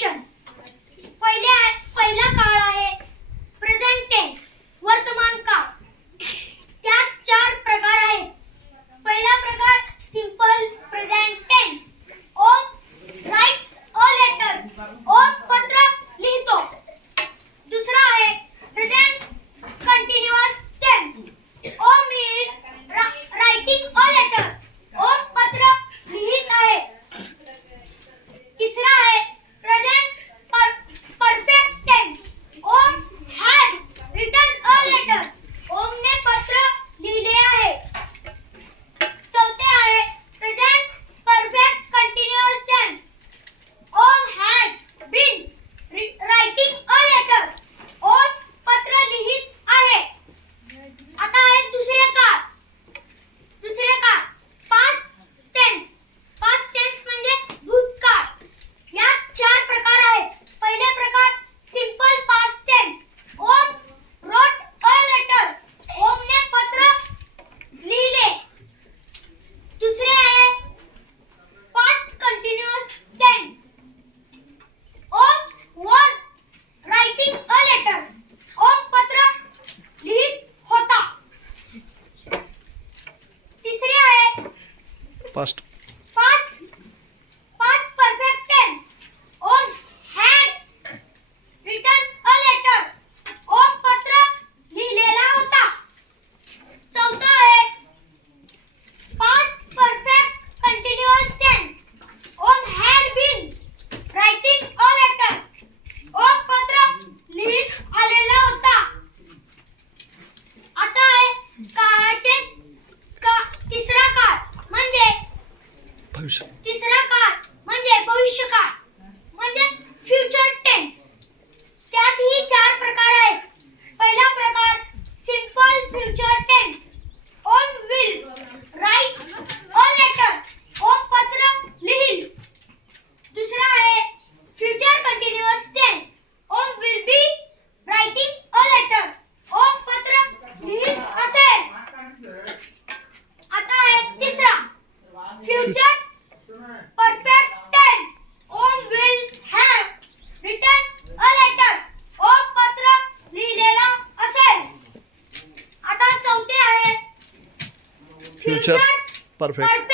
Action. पहिला काळ आहे प्रेझेंट टेन्स, वर्तमान काळ. त्यात 4 प्रकार आहेत. पहिला प्रकार simple present tense. Om writes a letter. Om पत्र लिहितो. दुसरा आहे present continuous tense. Om is writing a letter. Om पत्र लिहित आहे. तिसरा आहे present perfect tense. Om has written a letter. ओमने पत्र लिहिले आहे. चौथे आहे present perfect continuous tense. Om has been writing a letter. Om पत्र लिहित आहे. आता आहे दुसरे काळ पास्ट टेन्स. पास्ट टेन्स म्हणजे भूतकाळ. यात 4 प्रकार आहेत. पहिले प्रकार simple past tense. Om wrote a letter. ओमने पत्र लिहिले. दुसरे आहे past continuous tense. Om was writing a letter. Om पत्र लिहित होता. तिसरे आहे past perfect tense. Om had written a letter. Om पत्र लिहिलेला होता. चौथा आहे past perfect continuous tense. Om had been writing a letter. Om पत्र लिहित आलेला होता. आता आहे तिसरा काळ म्हणजे भविष्यकाळ म्हणजे फ्युचर टेन्स. त्यातही 4 प्रकार आहेत. पहिला प्रकार simple future tense. Om will write a letter. Om पत्र लिहिल. दुसरा आहे future continuous tense. Om will be writing a letter. Om पत्र लिहित असेल. आता आहे तिसरा future perfect tense. Om will have written a letter. Om पत्र लिहिलेला असेल. आता चौथे आहे फ्युचर परफेक्ट